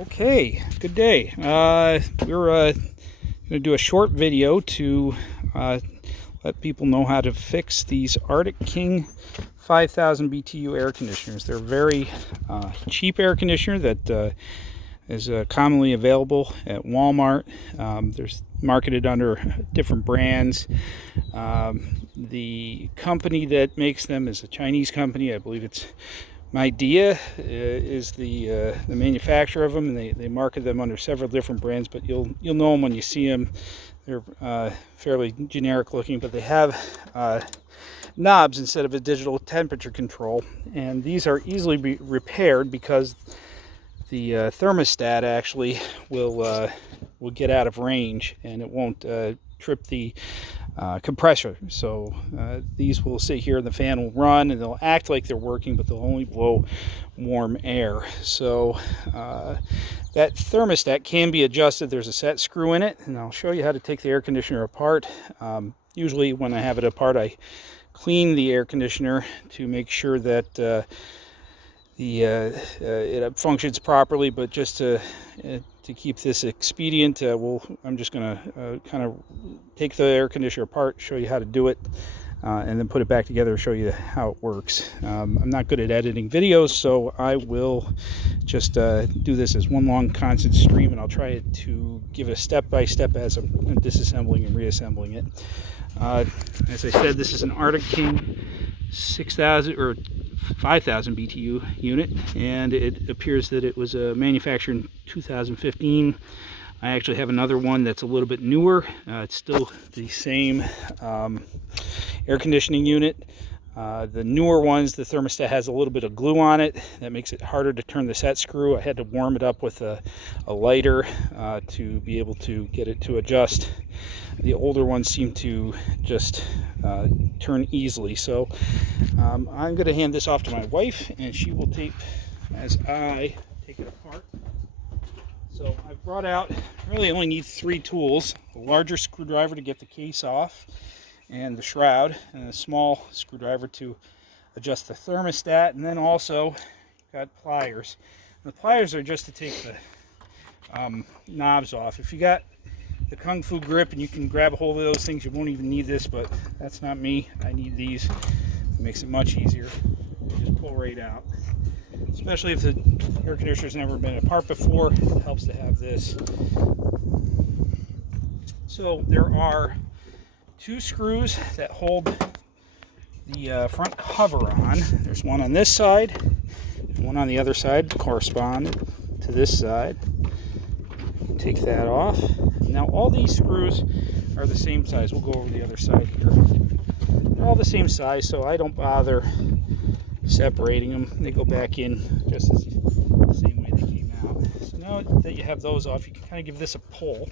Okay, good day. We're going to do a short video to let people know how to fix these Arctic King 5000 BTU air conditioners. They're very cheap air conditioner that is commonly available at Wal-Mart. There's marketed under different brands. The company that makes them is a Chinese company. I believe it's Midea is the manufacturer of them, and they market them under several different brands. But you'll know them when you see them. They're fairly generic looking, but they have knobs instead of a digital temperature control, and these are easily repaired because the thermostat actually will get out of range, and it won't trip the compressor. So these will sit here and the fan will run, and they'll act like they're working, but they'll only blow warm air. So that thermostat can be adjusted. There's a set screw in it, and I'll show you how to take the air conditioner apart. Usually when I have it apart, I clean the air conditioner to make sure that it functions properly. But just to keep this expedient, I'm just going to kind of take the air conditioner apart, show you how to do it, and then put it back together, show you how it works. I'm not good at editing videos, so I will just do this as one long constant stream, and I'll try to give a step-by-step as I'm disassembling and reassembling it. As I said, this is an Arctic King 6000 or 5000 BTU unit, and it appears that it was manufactured in 2015. I actually have another one that's a little bit newer. It's still the same air conditioning unit. The newer ones, the thermostat has a little bit of glue on it. That makes it harder to turn the set screw. I had to warm it up with a lighter to be able to get it to adjust. The older ones seem to just turn easily. So I'm going to hand this off to my wife, and she will tape as I take it apart. So I've brought out, really only need 3 tools: a larger screwdriver to get the case off and the shroud, and a small screwdriver to adjust the thermostat, and then also got pliers. And the pliers are just to take the knobs off. If you got the Kung Fu grip and you can grab a hold of those things, you won't even need this, but that's not me. I need these. It makes it much easier. You just pull right out. Especially if the air conditioner's never been apart before, it helps to have this. So there are 2 screws that hold the front cover on. There's one on this side and one on the other side to correspond to this side. Take that off. Now all these screws are the same size. We'll go over the other side here. They're all the same size, so I don't bother separating them. They go back in just as the same way they came out. So now that you have those off, you can kind of give this a pull,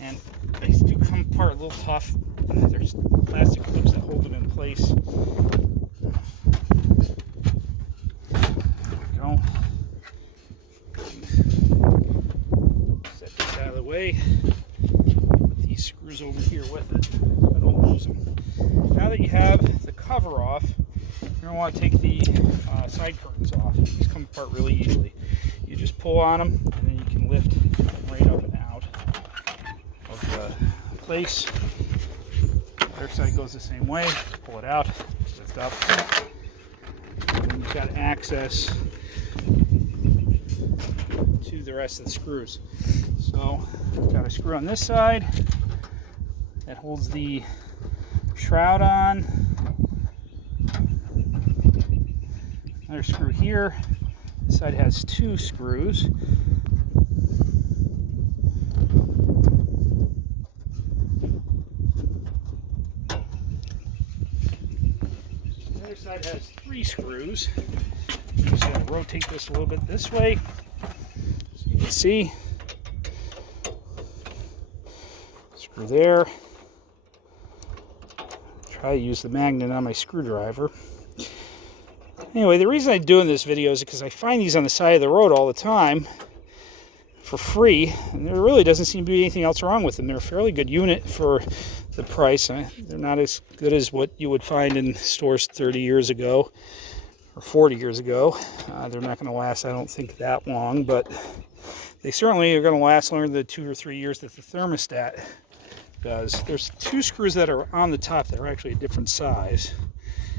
and these do come apart a little tough. There's plastic clips that hold them in place. There we go. Set this out of the way. Put these screws over here with it. I don't lose them. Now that you have the cover off, you're going to want to take the side curtains off. These come apart really easily. You just pull on them, and then you can lift them right up and out of the place. The other side goes the same way. Pull it out, lift up, and then you've got access to the rest of the screws. So I've got a screw on this side that holds the shroud on. Another screw here. This side has 2 screws. The other side has 3 screws. I'm just going to rotate this a little bit this way so you can see. Screw there. Try to use the magnet on my screwdriver. Anyway, the reason I'm doing this video is because I find these on the side of the road all the time for free, and there really doesn't seem to be anything else wrong with them. They're a fairly good unit for the price. They're not as good as what you would find in stores 30 years ago. or 40 years ago. They're not going to last, I don't think, that long, but they certainly are going to last longer than the 2 or 3 years that the thermostat does. There's 2 screws that are on the top that are actually a different size,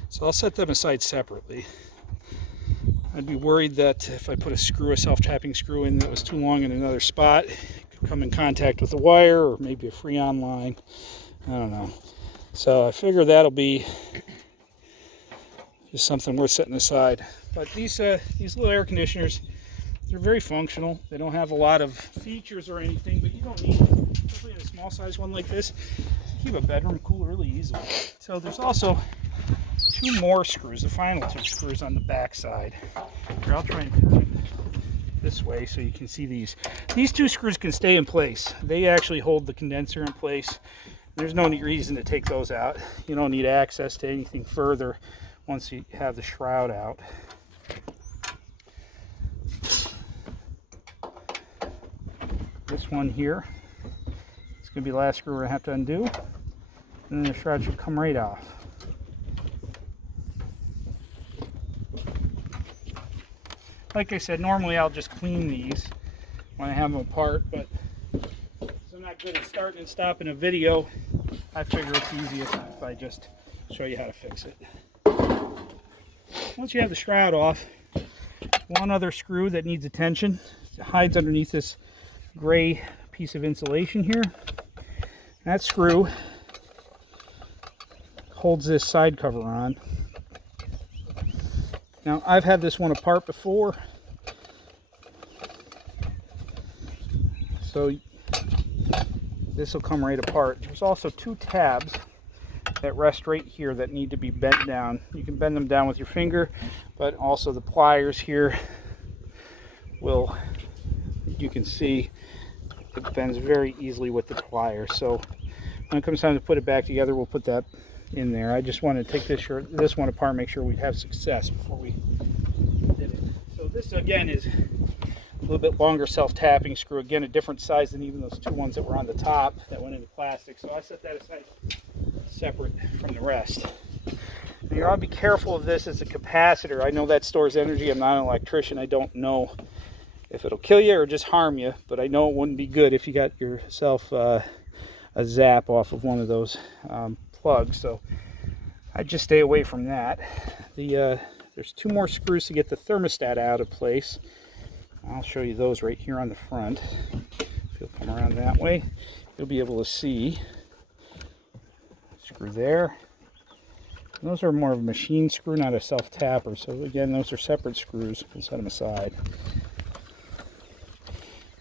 so I'll set them aside separately. I'd be worried that if I put a self-tapping screw in that was too long in another spot, it could come in contact with the wire or maybe a Freon line. I don't know. So I figure that'll be just something worth setting aside. But these little air conditioners, they're very functional. They don't have a lot of features or anything, but you don't need them, especially in a small size one like this. You keep a bedroom cool really easily. So there's also 2 more screws, the final 2 screws on the back side. Here, I'll try and turn it this way so you can see these. These 2 screws can stay in place. They actually hold the condenser in place. There's no reason to take those out. You don't need access to anything further once you have the shroud out. This one here, it's going to be the last screw we're going to have to undo, and then the shroud should come right off. Like I said, normally I'll just clean these when I have them apart, but since I'm not good at starting and stopping a video, I figure it's easiest if I just show you how to fix it. Once you have the shroud off, one other screw that needs attention. It hides underneath this gray piece of insulation here. That screw holds this side cover on. Now, I've had this one apart before, so this will come right apart. There's also 2 tabs that rest right here that need to be bent down. You can bend them down with your finger, but also the pliers here will, you can see, it bends very easily with the pliers. So when it comes time to put it back together, we'll put that in there. I just wanted to take this one apart, make sure we'd have success before we did it. So this again is a little bit longer self-tapping screw. Again, a different size than even those 2 ones that were on the top that went into plastic. So I set that aside separate from the rest. Now you ought to be careful of this as a capacitor. I know that stores energy. I'm not an electrician. I don't know if it'll kill you or just harm you, but I know it wouldn't be good if you got yourself a zap off of one of those plugs. So I just stay away from that. There's 2 more screws to get the thermostat out of place. I'll show you those right here on the front. If you'll come around that way, you'll be able to see. Screw there. And those are more of a machine screw, not a self-tapper. So again, those are separate screws. We'll set them aside.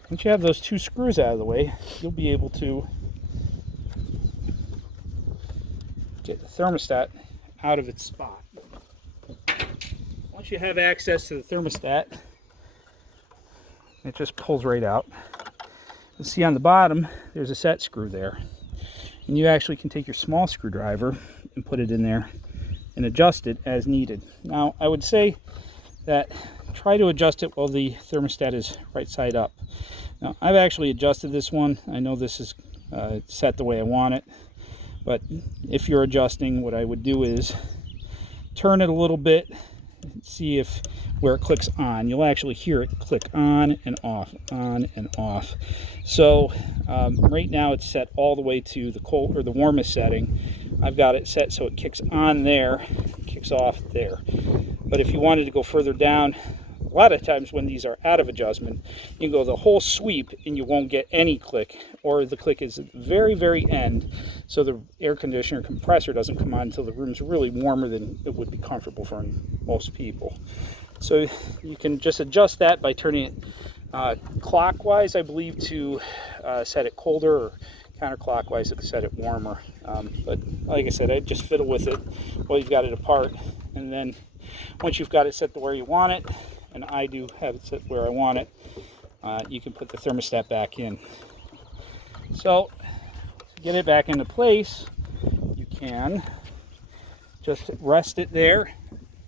Once you have those 2 screws out of the way, you'll be able to get the thermostat out of its spot. Once you have access to the thermostat, it just pulls right out. You'll see on the bottom, there's a set screw there. And you actually can take your small screwdriver and put it in there and adjust it as needed. Now, I would say that try to adjust it while the thermostat is right side up. Now, I've actually adjusted this one. I know this is set the way I want it, but if you're adjusting, what I would do is turn it a little bit, see if where it clicks on. You'll actually hear it click on and off, on and off. So right now it's set all the way to the cold or the warmest setting. I've got it set so it kicks on there, kicks off there. But if you wanted to go further down, a lot of times when these are out of adjustment, you can go the whole sweep and you won't get any click, or the click is at the very, very end, so the air conditioner compressor doesn't come on until the room's really warmer than it would be comfortable for most people. So you can just adjust that by turning it clockwise, I believe, to set it colder, or counterclockwise to set it warmer. But like I said, I just fiddle with it while you've got it apart, and then once you've got it set to where you want it, and I do have it set where I want it, you can put the thermostat back in. So to get it back into place, you can just rest it there.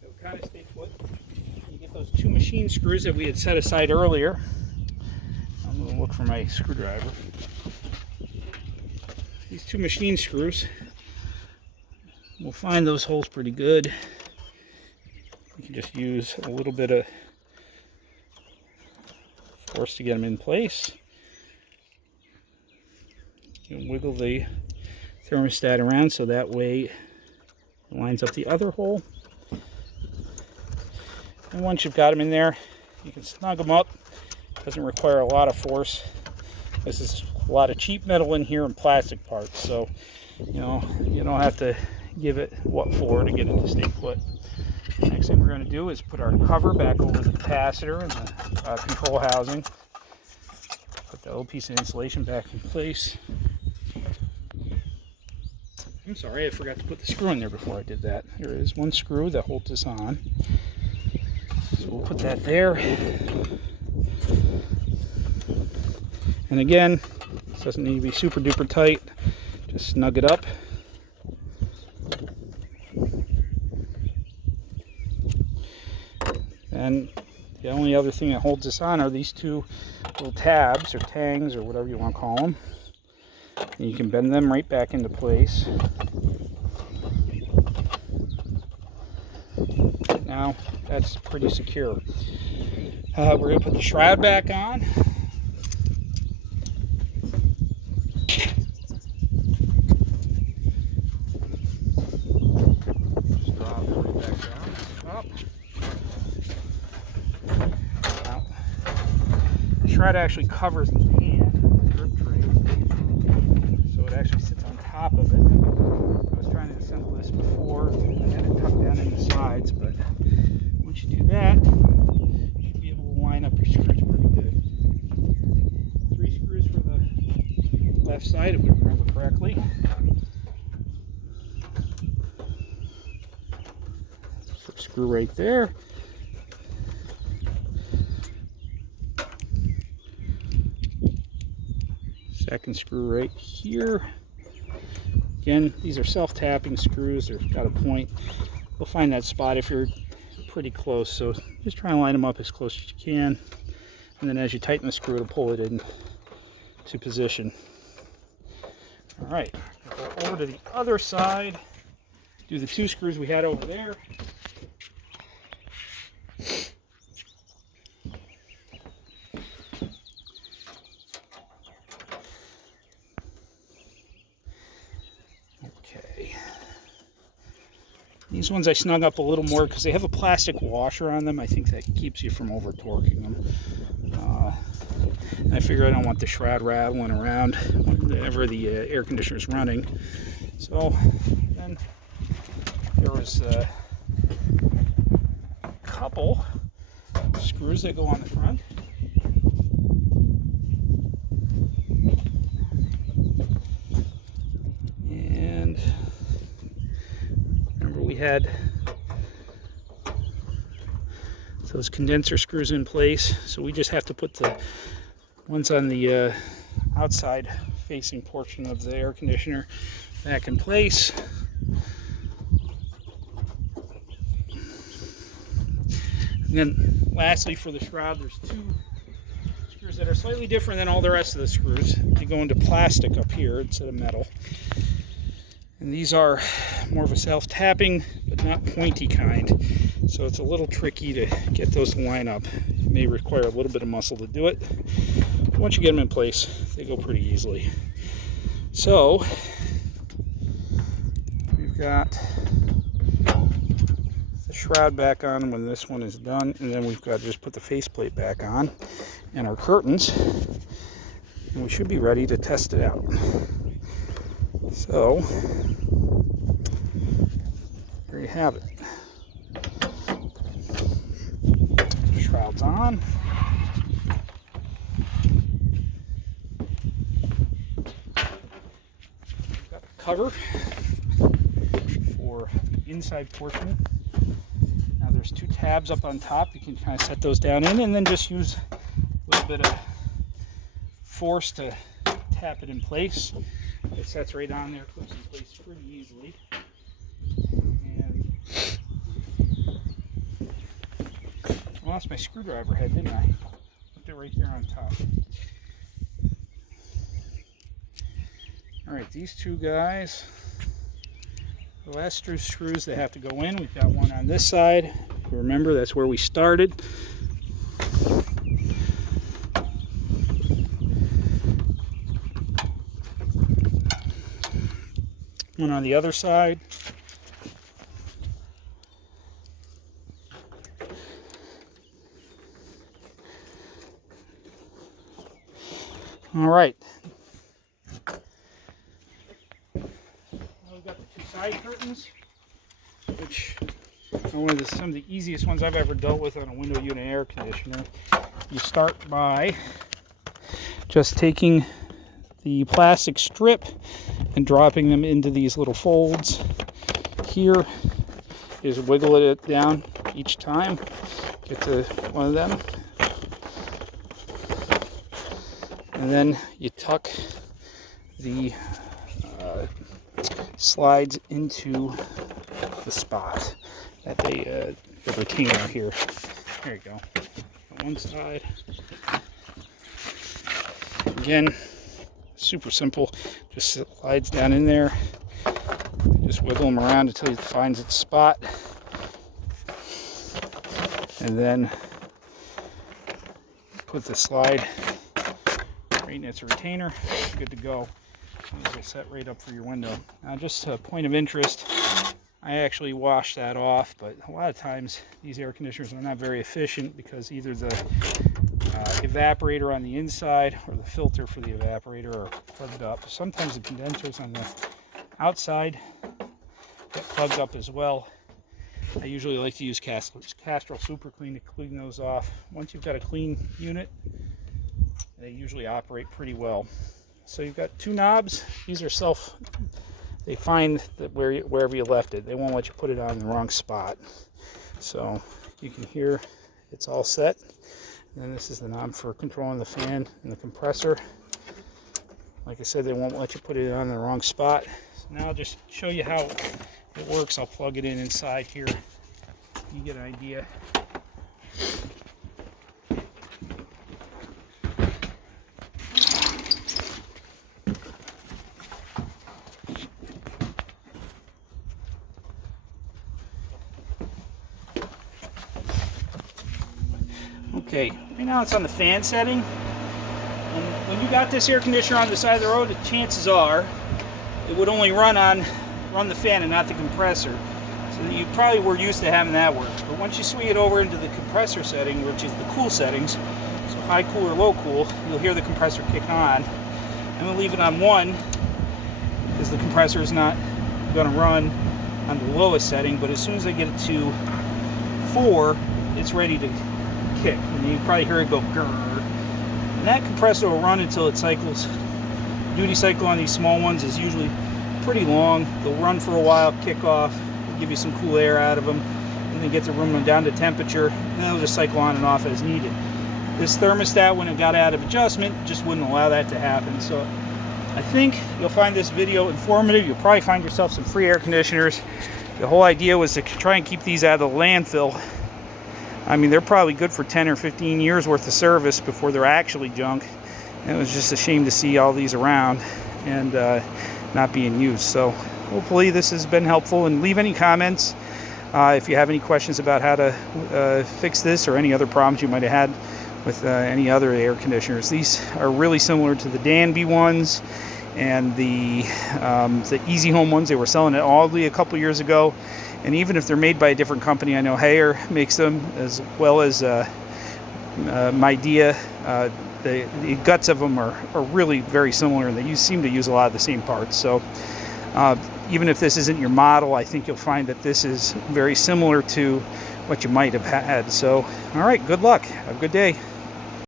It'll kind of stay put. You get those 2 machine screws that we had set aside earlier. I'm going to look for my screwdriver. These 2 machine screws, we'll find those holes pretty good. You can just use a little bit of force to get them in place. You can wiggle the thermostat around so that way it lines up the other hole. And once you've got them in there, you can snug them up. Doesn't require a lot of force. This is a lot of cheap metal in here and plastic parts, so you don't have to give it what for to get it to stay put. Next thing we're going to do is put our cover back over the capacitor and the control housing. Put the little piece of insulation back in place. I'm sorry, I forgot to put the screw in there before I did that. There is one screw that holds this on. So we'll put that there. And again, this doesn't need to be super duper tight. Just snug it up. And the only other thing that holds this on are these two little tabs or tangs or whatever you want to call them. And you can bend them right back into place. Now that's pretty secure. We're going to put the shroud back on. Just drop it right back down. Up. Now, the shroud actually covers the pan, the drip tray, so it actually sits on top of it. I was trying to assemble this before, I had it tucked down in the sides, but once you do that, you should be able to line up your screws pretty good. 3 screws for the left side, if we remember correctly. First screw right there. Second screw right here. Again, these are self-tapping screws. They've got a point. You'll find that spot if you're pretty close. So just try and line them up as close as you can. And then as you tighten the screw, to pull it in to position. All right, go over to the other side. Do the 2 screws we had over there. These ones I snug up a little more because they have a plastic washer on them. I think that keeps you from over torquing them. And I figure I don't want the shroud rattling around whenever the air conditioner is running. So then there was a couple screws that go on the front. And we had those condenser screws in place, so we just have to put the ones on the outside facing portion of the air conditioner back in place. And then lastly, for the shroud, there's 2 screws that are slightly different than all the rest of the screws. They go into plastic up here instead of metal. And these are more of a self-tapping, but not pointy kind. So it's a little tricky to get those to line up. It may require a little bit of muscle to do it. But once you get them in place, they go pretty easily. So we've got the shroud back on when this one is done. And then we've got to just put the faceplate back on and our curtains. And we should be ready to test it out. So, there you have it. Shroud's on. Got the cover for the inside portion. Now there's 2 tabs up on top. You can kind of set those down in and then just use a little bit of force to tap it in place. It sets right on there, clips in place pretty easily. And I lost my screwdriver head, didn't I? Put it right there on top. Alright, these 2 guys, the last 2 screws that have to go in, we've got one on this side Remember, that's where we started. One on the other side. All right. Now we've got the two side curtains, which are one of some of the easiest ones I've ever dealt with on a window unit air conditioner. You start by just taking the plastic strip and dropping them into these little folds here. You just wiggle it down each time. Get to one of them. And then you tuck the slides into the spot that the retainer here. There you go. On one side. Again, super simple. Just slides down in there. Just wiggle them around until it finds its spot. And then put the slide right in its retainer. Good to go. These are set right up for your window. Now, just a point of interest, I actually wash that off, but a lot of times these air conditioners are not very efficient because either the evaporator on the inside or the filter for the evaporator are plugged up. Sometimes the condensers on the outside get plugged up as well. I usually like to use Castrol Super Clean to clean those off. Once you've got a clean unit, they usually operate pretty well. So you've got two knobs. These are they find that wherever you left it, they won't let you put it on the wrong spot. So you can hear it's all set. And then this is the knob for controlling the fan and the compressor. Like I said, they won't let you put it on the wrong spot. So now I'll just show you how it works. I'll plug it in inside here. You get an idea. Okay, right now it's on the fan setting. And when you got this air conditioner on the side of the road, the chances are it would only run the fan and not the compressor. So you probably were used to having that work. But once you swing it over into the compressor setting, which is the cool settings, so high cool or low cool, you'll hear the compressor kick on. I'm going to leave it on 1 because the compressor is not going to run on the lowest setting, but as soon as I get it to 4, it's ready to kick. And you probably hear it go grrr. And that compressor will run until it cycles. Duty cycle on these small ones is usually pretty long. They'll run for a while, kick off, give you some cool air out of them, and then get the room down to temperature, and then they'll just cycle on and off as needed. This thermostat, when it got out of adjustment, just wouldn't allow that to happen. So I think you'll find this video informative. You'll probably find yourself some free air conditioners. The whole idea was to try and keep these out of the landfill. I mean, they're probably good for 10 or 15 years worth of service before they're actually junk. And it was just a shame to see all these around and not being used. So hopefully this has been helpful, and leave any comments if you have any questions about how to fix this or any other problems you might have had with any other air conditioners. These are really similar to the Danby ones and the Easy Home ones. They were selling at Aldi a couple years ago. And even if they're made by a different company, I know Haier makes them, as well as Midea. The guts of them are really very similar, and they seem to use a lot of the same parts. So even if this isn't your model, I think you'll find that this is very similar to what you might have had. So, all right, good luck. Have a good day.